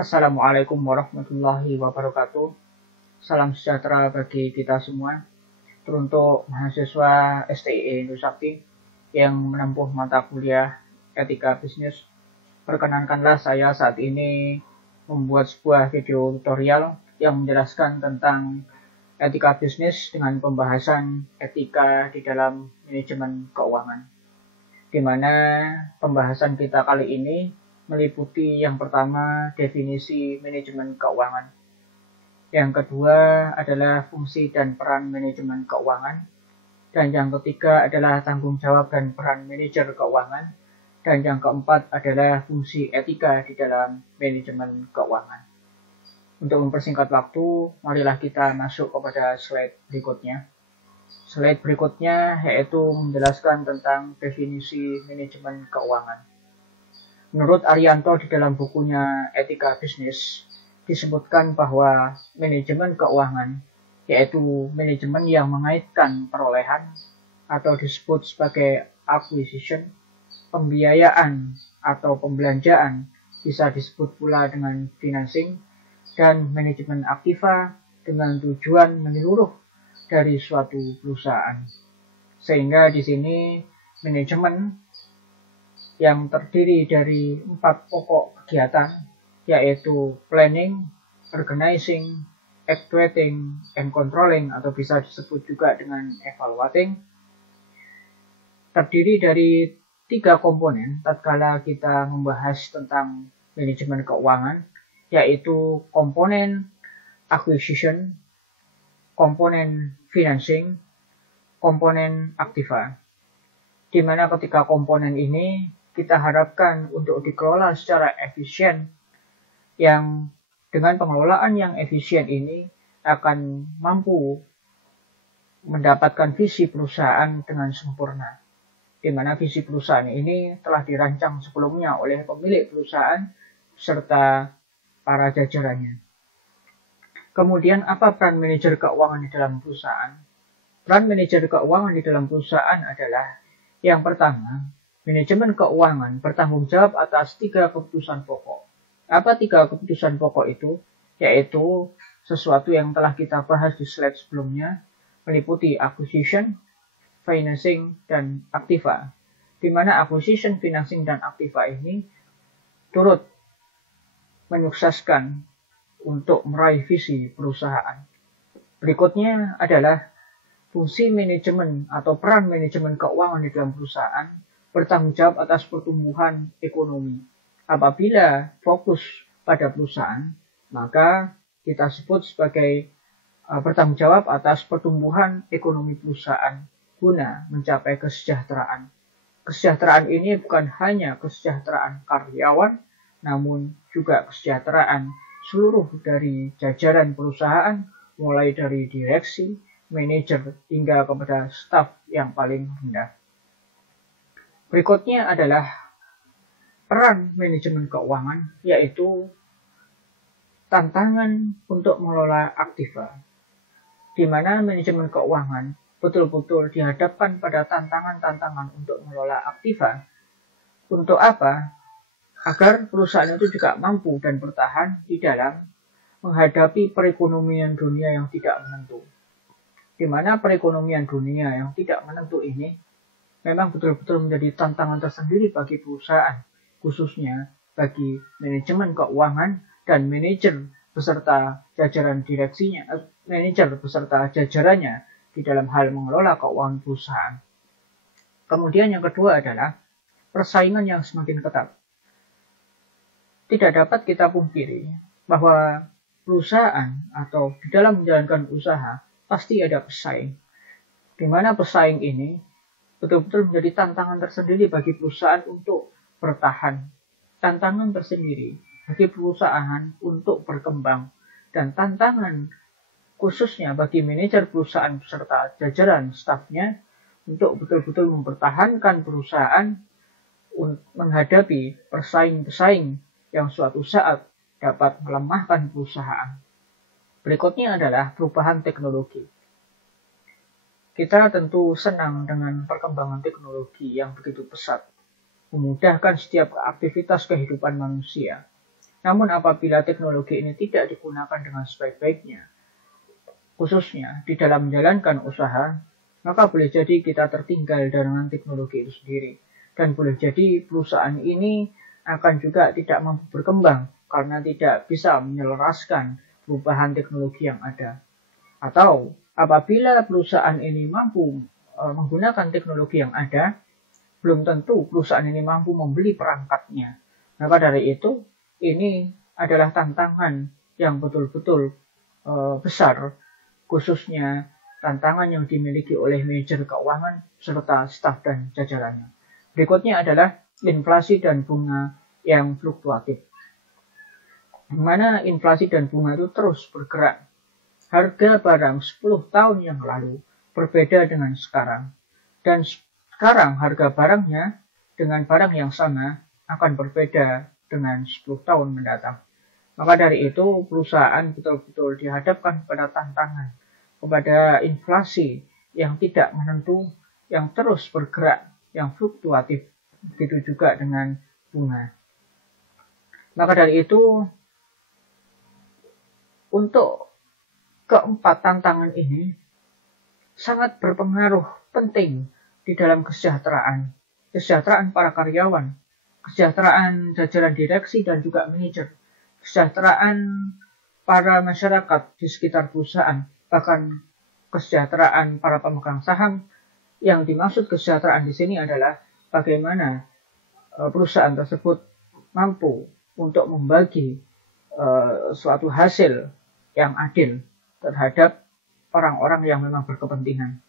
Assalamualaikum warahmatullahi wabarakatuh. Salam sejahtera bagi kita semua. Teruntuk mahasiswa STIE Indosakti yang menempuh mata kuliah etika bisnis, perkenankanlah saya saat ini membuat sebuah video tutorial yang menjelaskan tentang etika bisnis dengan pembahasan etika di dalam manajemen keuangan. Di mana pembahasan kita kali ini meliputi yang pertama definisi manajemen keuangan. Yang kedua adalah fungsi dan peran manajemen keuangan. Dan yang ketiga adalah tanggung jawab dan peran manajer keuangan. Dan yang keempat adalah fungsi etika di dalam manajemen keuangan. Untuk mempersingkat waktu, marilah kita masuk kepada slide berikutnya. Slide berikutnya yaitu menjelaskan tentang definisi manajemen keuangan. Menurut Arianto di dalam bukunya Etika Bisnis, disebutkan bahwa manajemen keuangan yaitu manajemen yang mengaitkan perolehan atau disebut sebagai acquisition, pembiayaan atau pembelanjaan, bisa disebut pula dengan financing, dan manajemen aktiva dengan tujuan menyeluruh dari suatu perusahaan. Sehingga di sini manajemen yang terdiri dari 4 pokok kegiatan, yaitu planning, organizing, actuating, and controlling, atau bisa disebut juga dengan evaluating, terdiri dari 3 komponen tatkala kita membahas tentang manajemen keuangan, yaitu komponen acquisition, komponen financing, komponen aktiva. Di mana ketika komponen ini kita harapkan untuk dikelola secara efisien, yang dengan pengelolaan yang efisien ini akan mampu mendapatkan visi perusahaan dengan sempurna. Di mana visi perusahaan ini telah dirancang sebelumnya oleh pemilik perusahaan serta para jajarannya. Kemudian apa peran manajer keuangan di dalam perusahaan? Peran manajer keuangan di dalam perusahaan adalah yang pertama, manajemen keuangan bertanggung jawab atas 3 keputusan pokok. Apa 3 keputusan pokok itu? Yaitu sesuatu yang telah kita bahas di slide sebelumnya, meliputi acquisition, financing, dan aktiva. Di mana acquisition, financing, dan aktiva ini turut menyukseskan untuk meraih visi perusahaan. Berikutnya adalah fungsi manajemen atau peran manajemen keuangan di dalam perusahaan bertanggung jawab atas pertumbuhan ekonomi. Apabila fokus pada perusahaan, maka kita sebut sebagai bertanggung jawab atas pertumbuhan ekonomi perusahaan guna mencapai kesejahteraan. Kesejahteraan ini bukan hanya kesejahteraan karyawan, namun juga kesejahteraan seluruh dari jajaran perusahaan, mulai dari direksi, manajer, hingga kepada staf yang paling rendah. Berikutnya adalah peran manajemen keuangan, yaitu tantangan untuk mengelola aktiva. Di mana manajemen keuangan betul-betul dihadapkan pada tantangan-tantangan untuk mengelola aktiva. Untuk apa? Agar perusahaan itu juga mampu dan bertahan di dalam menghadapi perekonomian dunia yang tidak menentu. Di mana perekonomian dunia yang tidak menentu ini memang betul-betul menjadi tantangan tersendiri bagi perusahaan, khususnya bagi manajemen keuangan dan manajer beserta jajaran direksinya, manajer beserta jajarannya di dalam hal mengelola keuangan perusahaan. Kemudian yang kedua adalah persaingan yang semakin ketat. Tidak dapat kita pungkiri bahwa perusahaan atau di dalam menjalankan usaha pasti ada pesaing. Di mana pesaing ini betul-betul menjadi tantangan tersendiri bagi perusahaan untuk bertahan. Tantangan tersendiri bagi perusahaan untuk berkembang. Dan tantangan khususnya bagi manajer perusahaan beserta jajaran stafnya untuk betul-betul mempertahankan perusahaan menghadapi pesaing-pesaing yang suatu saat dapat melemahkan perusahaan. Berikutnya adalah perubahan teknologi. Kita tentu senang dengan perkembangan teknologi yang begitu pesat, memudahkan setiap aktivitas kehidupan manusia. Namun apabila teknologi ini tidak digunakan dengan sebaik-baiknya, khususnya di dalam menjalankan usaha, maka boleh jadi kita tertinggal dengan teknologi itu sendiri. Dan boleh jadi perusahaan ini akan juga tidak mampu berkembang karena tidak bisa menyelaraskan perubahan teknologi yang ada. Atau apabila perusahaan ini mampu menggunakan teknologi yang ada, belum tentu perusahaan ini mampu membeli perangkatnya. Maka dari itu, ini adalah tantangan yang betul-betul besar, khususnya tantangan yang dimiliki oleh manajer keuangan serta staf dan jajarannya. Berikutnya adalah inflasi dan bunga yang fluktuatif. Di mana inflasi dan bunga itu terus bergerak. Harga barang 10 tahun yang lalu berbeda dengan sekarang. Dan sekarang harga barangnya dengan barang yang sama akan berbeda dengan 10 tahun mendatang. Maka dari itu perusahaan betul-betul dihadapkan pada tantangan, kepada inflasi yang tidak menentu, yang terus bergerak, yang fluktuatif. Begitu juga dengan bunga. Maka dari itu, untuk keempat tantangan ini sangat berpengaruh penting di dalam kesejahteraan para karyawan, kesejahteraan jajaran direksi dan juga manajer, kesejahteraan para masyarakat di sekitar perusahaan, bahkan kesejahteraan para pemegang saham. Yang dimaksud kesejahteraan di sini adalah bagaimana perusahaan tersebut mampu untuk membagi suatu hasil yang adil terhadap orang-orang yang memang berkepentingan.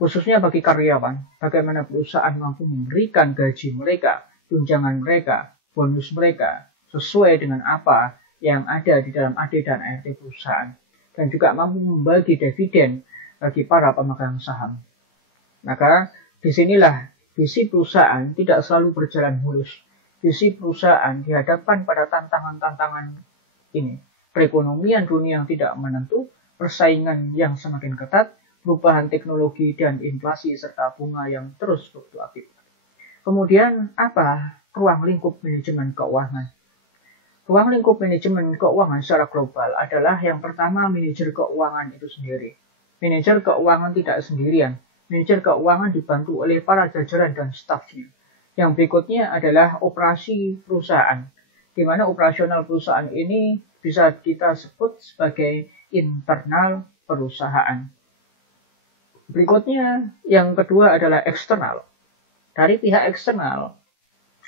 Khususnya bagi karyawan, bagaimana perusahaan mampu memberikan gaji mereka, tunjangan mereka, bonus mereka, sesuai dengan apa yang ada di dalam AD dan ART perusahaan. Dan juga mampu membagi dividen bagi para pemegang saham. Maka disinilah visi perusahaan tidak selalu berjalan mulus. Visi perusahaan dihadapkan pada tantangan-tantangan ini. Perekonomian dunia yang tidak menentu, persaingan yang semakin ketat, perubahan teknologi dan inflasi serta bunga yang terus fluktuatif. Kemudian apa ruang lingkup manajemen keuangan? Ruang lingkup manajemen keuangan secara global adalah yang pertama manajer keuangan itu sendiri. Manajer keuangan tidak sendirian. Manajer keuangan dibantu oleh para jajaran dan stafnya. Yang berikutnya adalah operasi perusahaan, di mana operasional perusahaan ini bisa kita sebut sebagai internal perusahaan. Berikutnya, yang kedua adalah eksternal. Dari pihak eksternal,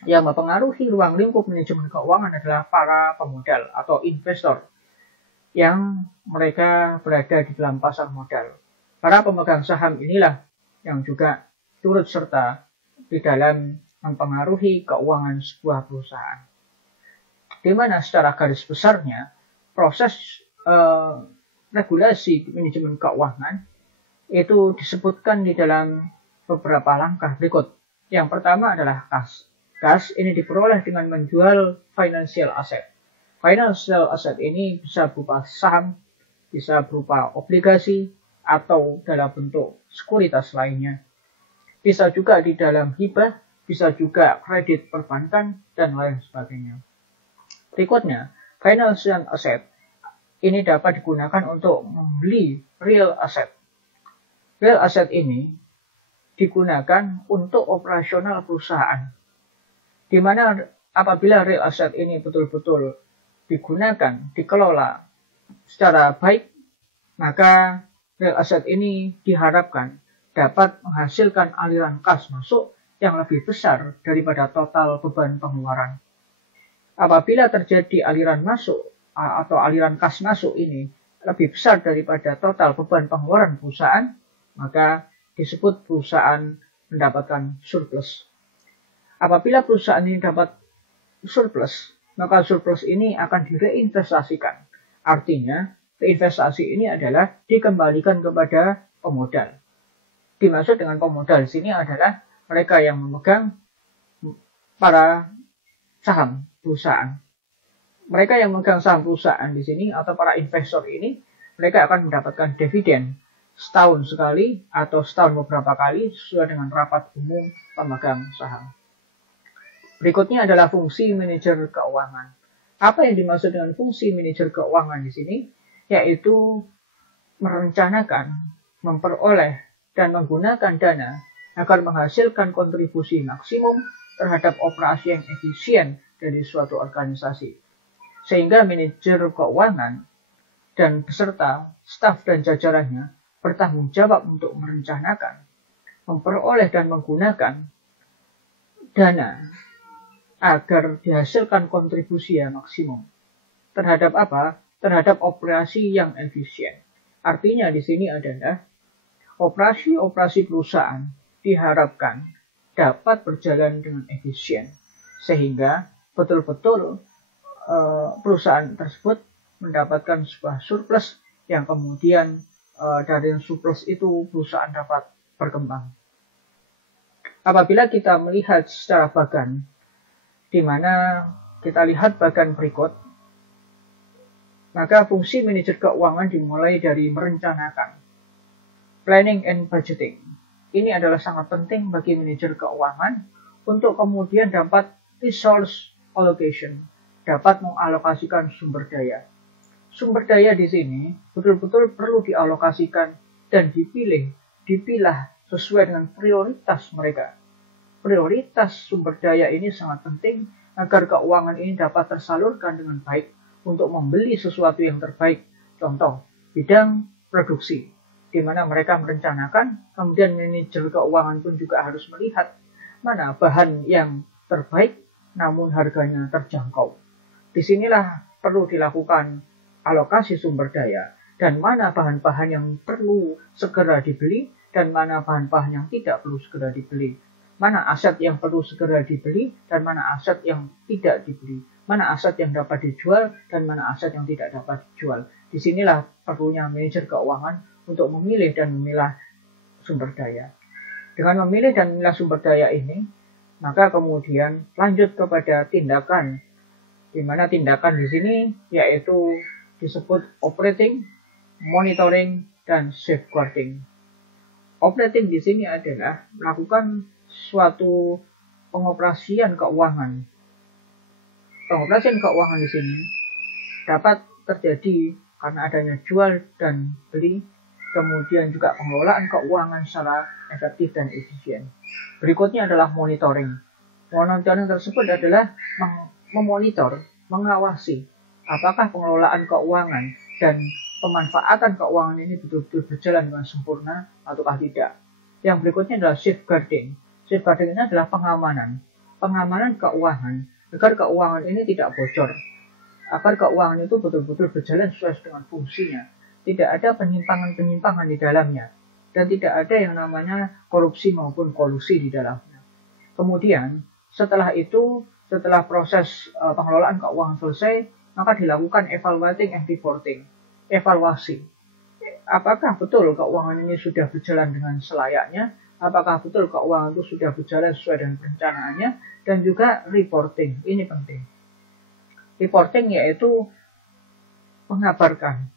yang mempengaruhi ruang lingkup manajemen keuangan adalah para pemodal atau investor yang mereka berada di dalam pasar modal. Para pemegang saham inilah yang juga turut serta di dalam mempengaruhi keuangan sebuah perusahaan. Di mana secara garis besarnya proses regulasi manajemen keuangan itu disebutkan di dalam beberapa langkah berikut. Yang pertama adalah kas. Kas ini diperoleh dengan menjual financial asset. Financial asset ini bisa berupa saham, bisa berupa obligasi, atau dalam bentuk sekuritas lainnya. Bisa juga di dalam hibah, bisa juga kredit perbankan, dan lain sebagainya. Berikutnya, financial asset ini dapat digunakan untuk membeli real asset. Real asset ini digunakan untuk operasional perusahaan, di mana apabila real asset ini betul-betul digunakan, dikelola secara baik, maka real asset ini diharapkan dapat menghasilkan aliran kas masuk yang lebih besar daripada total beban pengeluaran. Apabila terjadi aliran masuk atau aliran kas masuk ini lebih besar daripada total beban pengeluaran perusahaan, maka disebut perusahaan mendapatkan surplus. Apabila perusahaan ini dapat surplus, maka surplus ini akan direinvestasikan. Artinya, reinvestasi ini adalah dikembalikan kepada pemodal. Dimaksud dengan pemodal di sini adalah mereka yang memegang para saham perusahaan. Mereka yang memegang saham perusahaan di sini atau para investor ini, mereka akan mendapatkan dividen setahun sekali atau setahun beberapa kali sesuai dengan rapat umum pemegang saham. Berikutnya adalah fungsi manajer keuangan. Apa yang dimaksud dengan fungsi manajer keuangan di sini? Yaitu merencanakan, memperoleh, dan menggunakan dana agar menghasilkan kontribusi maksimum terhadap operasi yang efisien dari suatu organisasi. Sehingga manajer keuangan dan beserta staf dan jajarannya bertanggung jawab untuk merencanakan, memperoleh dan menggunakan dana agar dihasilkan kontribusi yang maksimum. Terhadap apa? Terhadap operasi yang efisien. Artinya di sini adalah operasi-operasi perusahaan diharapkan dapat berjalan dengan efisien. Sehingga betul-betul perusahaan tersebut mendapatkan sebuah surplus yang kemudian dari surplus itu perusahaan dapat berkembang. Apabila kita melihat secara bagan, di mana kita lihat bagan berikut, maka fungsi manajer keuangan dimulai dari merencanakan, planning and budgeting. Ini adalah sangat penting bagi manajer keuangan untuk kemudian dapat resource allocation, dapat mengalokasikan sumber daya. Sumber daya di sini betul-betul perlu dialokasikan dan dipilah sesuai dengan prioritas mereka. Prioritas sumber daya ini sangat penting agar keuangan ini dapat tersalurkan dengan baik untuk membeli sesuatu yang terbaik. Contoh, bidang produksi, di mana mereka merencanakan, kemudian manajer keuangan pun juga harus melihat mana bahan yang terbaik namun harganya terjangkau. Disinilah perlu dilakukan alokasi sumber daya dan mana bahan-bahan yang perlu segera dibeli dan mana bahan-bahan yang tidak perlu segera dibeli. Mana aset yang perlu segera dibeli dan mana aset yang tidak dibeli. Mana aset yang dapat dijual dan mana aset yang tidak dapat dijual. Disinilah perlunya manajer keuangan untuk memilih dan memilah sumber daya. Dengan memilih dan memilah sumber daya ini, maka kemudian lanjut kepada tindakan, di mana tindakan di sini yaitu disebut operating, monitoring, dan safeguarding. Operating di sini adalah melakukan suatu pengoperasian keuangan. Pengoperasian keuangan di sini dapat terjadi karena adanya jual dan beli, kemudian juga pengelolaan keuangan secara efektif dan efisien. Berikutnya adalah monitoring. Monitoring tersebut adalah memonitor, mengawasi apakah pengelolaan keuangan dan pemanfaatan keuangan ini betul-betul berjalan dengan sempurna ataukah tidak. Yang berikutnya adalah safeguarding. Safeguarding ini adalah pengamanan keuangan agar keuangan ini tidak bocor, agar keuangan itu betul-betul berjalan sesuai dengan fungsinya. Tidak ada penyimpangan-penyimpangan di dalamnya dan tidak ada yang namanya korupsi maupun kolusi di dalamnya. Kemudian setelah itu, setelah proses pengelolaan keuangan selesai, maka dilakukan evaluating and reporting. Evaluasi. Apakah betul keuangan ini sudah berjalan dengan selayaknya? Apakah betul keuangan itu sudah berjalan sesuai dengan perencanaannya? Dan juga reporting. Ini penting. Reporting yaitu mengabarkan.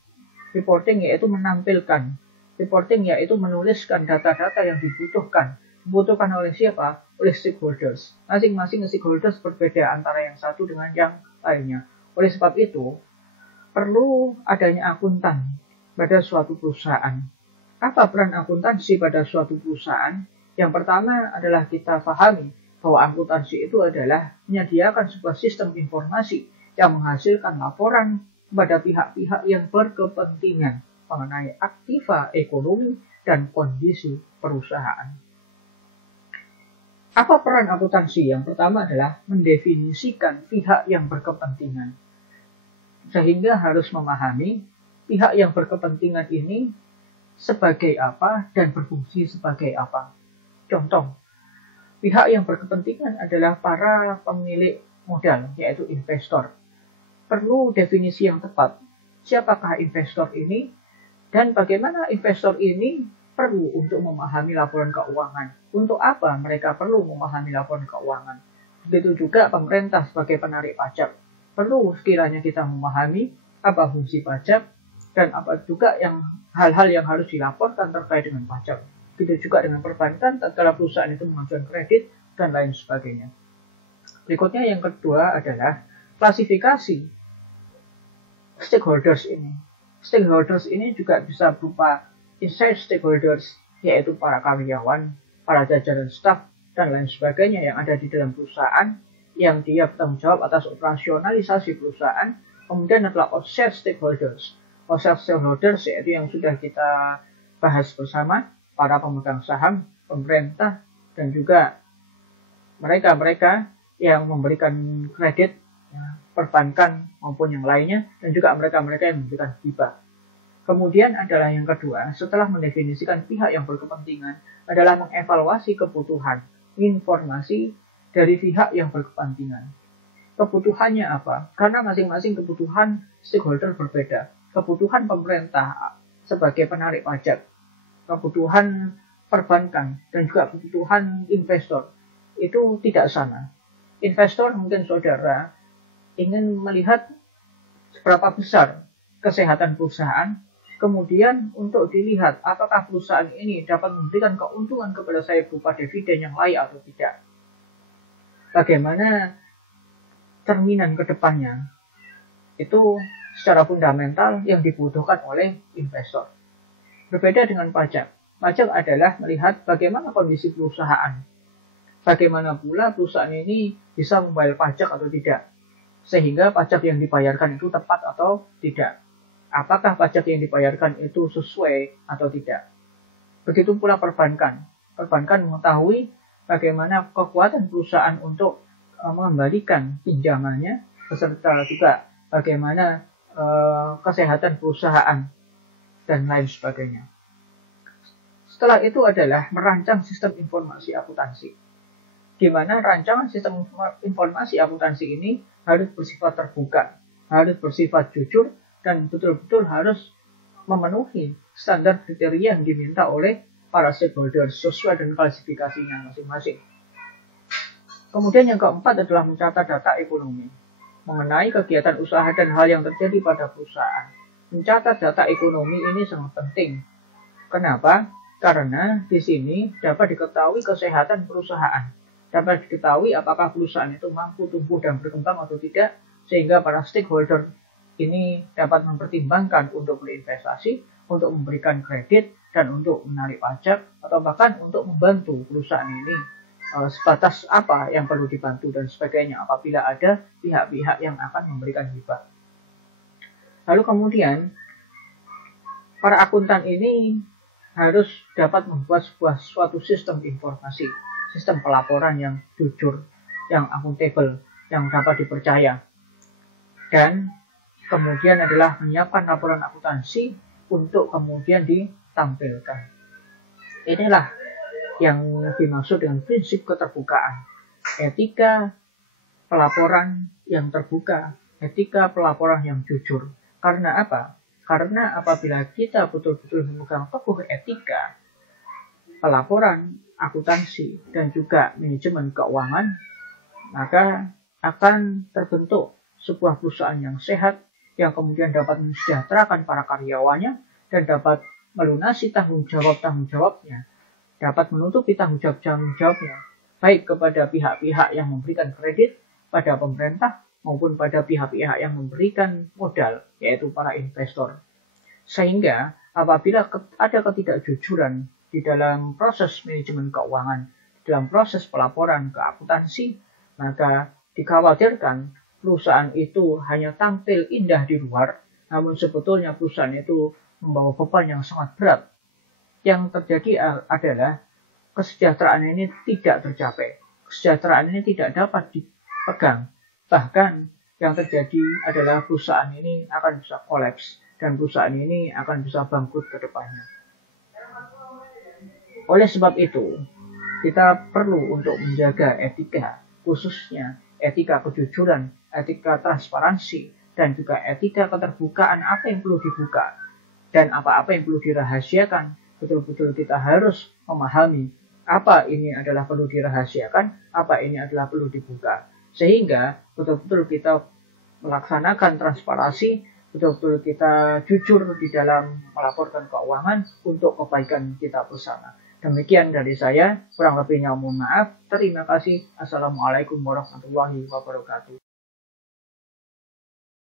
Reporting yaitu menampilkan. Reporting yaitu menuliskan data-data yang dibutuhkan. Dibutuhkan oleh siapa? Oleh stakeholders. Masing-masing stakeholders berbeda antara yang satu dengan yang lainnya. Oleh sebab itu, perlu adanya akuntan pada suatu perusahaan. Apa peran akuntansi pada suatu perusahaan? Yang pertama adalah kita pahami bahwa akuntansi itu adalah menyediakan sebuah sistem informasi yang menghasilkan laporan kepada pihak-pihak yang berkepentingan mengenai aktiva ekonomi dan kondisi perusahaan. Apa peran akuntansi? Yang pertama adalah mendefinisikan pihak yang berkepentingan. Sehingga harus memahami pihak yang berkepentingan ini sebagai apa dan berfungsi sebagai apa. Contoh, pihak yang berkepentingan adalah para pemilik modal, yaitu investor. Perlu definisi yang tepat. Siapakah investor ini dan bagaimana investor ini perlu untuk memahami laporan keuangan. Untuk apa mereka perlu memahami laporan keuangan? Begitu juga pemerintah sebagai penarik pajak. Perlu sekiranya kita memahami apa fungsi pajak dan apa juga yang hal-hal yang harus dilaporkan terkait dengan pajak. Begitu juga dengan perbankan tatkala perusahaan itu mengajukan kredit dan lain sebagainya. Berikutnya yang kedua adalah klasifikasi stakeholders ini. Stakeholders ini juga bisa berupa inside stakeholders, yaitu para karyawan, para jajaran staf, dan lain sebagainya yang ada di dalam perusahaan, yang dia bertanggung jawab atas operasionalisasi perusahaan. Kemudian adalah outside stakeholders. Outside stakeholders yaitu yang sudah kita bahas bersama, para pemegang saham, pemerintah, dan juga mereka-mereka yang memberikan kredit, perbankan maupun yang lainnya, dan juga mereka-mereka yang memberikan hibah. Kemudian adalah yang kedua, setelah mendefinisikan pihak yang berkepentingan, adalah mengevaluasi kebutuhan informasi dari pihak yang berkepentingan. Kebutuhannya apa? Karena masing-masing kebutuhan stakeholder berbeda. Kebutuhan pemerintah sebagai penarik pajak, kebutuhan perbankan, dan juga kebutuhan investor itu tidak sama. Investor mungkin saudara ingin melihat seberapa besar kesehatan perusahaan, kemudian untuk dilihat apakah perusahaan ini dapat memberikan keuntungan kepada saya berupa dividen yang layak atau tidak. Bagaimana cerminan ke depannya, itu secara fundamental yang dibutuhkan oleh investor. Berbeda dengan pajak. Pajak adalah melihat bagaimana kondisi perusahaan. Bagaimana pula perusahaan ini bisa membayar pajak atau tidak. Sehingga pajak yang dibayarkan itu tepat atau tidak. Apakah pajak yang dibayarkan itu sesuai atau tidak. Begitu pula perbankan. Perbankan mengetahui bagaimana kekuatan perusahaan untuk mengembalikan pinjamannya, beserta juga bagaimana kesehatan perusahaan, dan lain sebagainya. Setelah itu adalah merancang sistem informasi akuntansi. Di mana rancangan sistem informasi akuntansi ini harus bersifat terbuka, harus bersifat jujur, dan betul-betul harus memenuhi standar kriteria yang diminta oleh para stakeholder sesuai dengan klasifikasinya masing-masing. Kemudian yang keempat adalah mencatat data ekonomi mengenai kegiatan usaha dan hal yang terjadi pada perusahaan. Mencatat data ekonomi ini sangat penting. Kenapa? Karena di sini dapat diketahui kesehatan perusahaan. Dapat diketahui apakah perusahaan itu mampu tumbuh dan berkembang atau tidak, sehingga para stakeholder ini dapat mempertimbangkan untuk berinvestasi, untuk memberikan kredit, dan untuk menarik pajak, atau bahkan untuk membantu perusahaan ini sebatas apa yang perlu dibantu dan sebagainya apabila ada pihak-pihak yang akan memberikan hibah. Lalu kemudian, para akuntan ini harus dapat membuat suatu sistem informasi, sistem pelaporan yang jujur, yang akuntabel, yang dapat dipercaya. Dan kemudian adalah menyiapkan laporan akuntansi untuk kemudian ditampilkan. Inilah yang dimaksud dengan prinsip keterbukaan. Etika pelaporan yang terbuka, etika pelaporan yang jujur. Karena apa? Karena apabila kita betul-betul memegang teguh etika pelaporan akuntansi dan juga manajemen keuangan, maka akan terbentuk sebuah perusahaan yang sehat, yang kemudian dapat mensejahterakan para karyawannya dan dapat melunasi tanggung jawabnya, dapat menutupi tanggung jawabnya, baik kepada pihak-pihak yang memberikan kredit pada pemerintah maupun pada pihak-pihak yang memberikan modal, yaitu para investor. Sehingga apabila ada ketidakjujuran di dalam proses manajemen keuangan, dalam proses pelaporan ke akuntansi, maka dikhawatirkan perusahaan itu hanya tampil indah di luar, namun sebetulnya perusahaan itu membawa beban yang sangat berat. Yang terjadi adalah kesejahteraan ini tidak tercapai, kesejahteraan ini tidak dapat dipegang. Bahkan yang terjadi adalah perusahaan ini akan bisa kolaps dan perusahaan ini akan bisa bangkrut ke depannya. Oleh sebab itu, kita perlu untuk menjaga etika, khususnya etika kejujuran, etika transparansi, dan juga etika keterbukaan apa yang perlu dibuka dan apa-apa yang perlu dirahasiakan. Betul-betul kita harus memahami apa ini adalah perlu dirahasiakan, apa ini adalah perlu dibuka. Sehingga betul-betul kita melaksanakan transparansi, betul-betul kita jujur di dalam melaporkan keuangan untuk kebaikan kita bersama. Demikian dari saya, kurang lebihnya mohon maaf. Terima kasih. Assalamualaikum warahmatullahi wabarakatuh.